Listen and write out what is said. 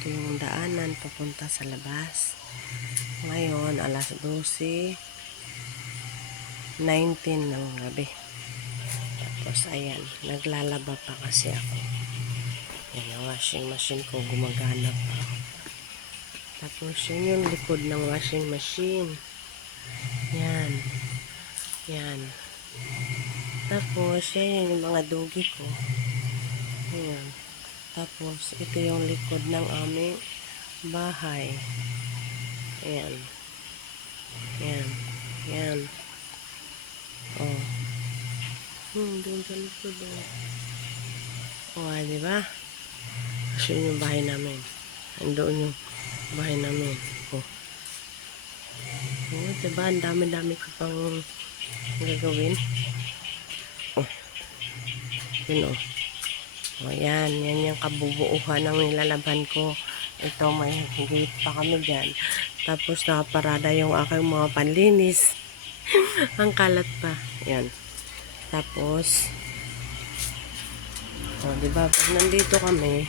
Ito yung daanan papunta sa labas. Ngayon, alas 12:19 ng gabi. Tapos, ayan, naglalaba pa kasi ako. Yan, ang washing machine ko, gumagana pa. Tapos, yun yung likod ng washing machine. Yan. Yan. Tapos, yan yung mga dogi ko. Ayan. Tapos, ito yung likod ng aming bahay. Ayan. Ayan. Ayan. Oh. Doon sa likod. Oh, diba? Kasi yun yung bahay namin. Andoon yung bahay namin. Oh. Oh, diba? Ang dami-dami ko pang gagawin. Oh. Yun, oh. O, yan yung kabubuuhan ng nilalaban ko. Ito, may gate pa kami dyan. Tapos, nakaparada yung aking mga panlinis. Ang kalat pa. Yan. Tapos, o, diba, pag nandito kami,